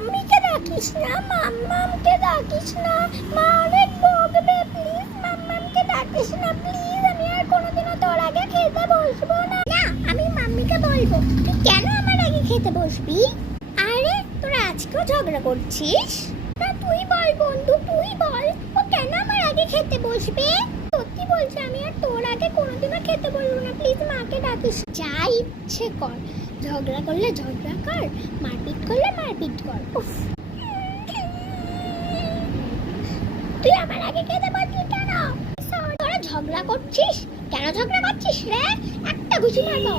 মাম্মিকে ডাকিস না, মাম্মামকে ডাকিস না, মা অনেক বকবে। প্লিজ মাম্মামকে ডাকিস না প্লিজ। আমি আর কোনোদিনও তোর আগে খেতে বসবো না। না, আমি মাম্মিকে বলবো। তুই কেন আমার আগে খেতে বসবি? আরে তোরা আজকেও ঝগড়া করছিস? না তুই বল বন্ধু, তুই বল ও কেন আমার আগে খেতে বসবে? সত্যি বলছি, আমি আর তোর আগে কোনোদিনও খেতে বলবো না। প্লিজ মাকে ডাকিস। যা ইচ্ছে কর, ঝগড়া করলে ঝগড়া কর, মারপিট করলে মারপিট কর। উফ, তুই আমার আগে খেতে বসলি কেন? তোরা ঝগড়া করছিস? কেন ঝগড়া করছিস রে? একটা ঘুষি মারবো।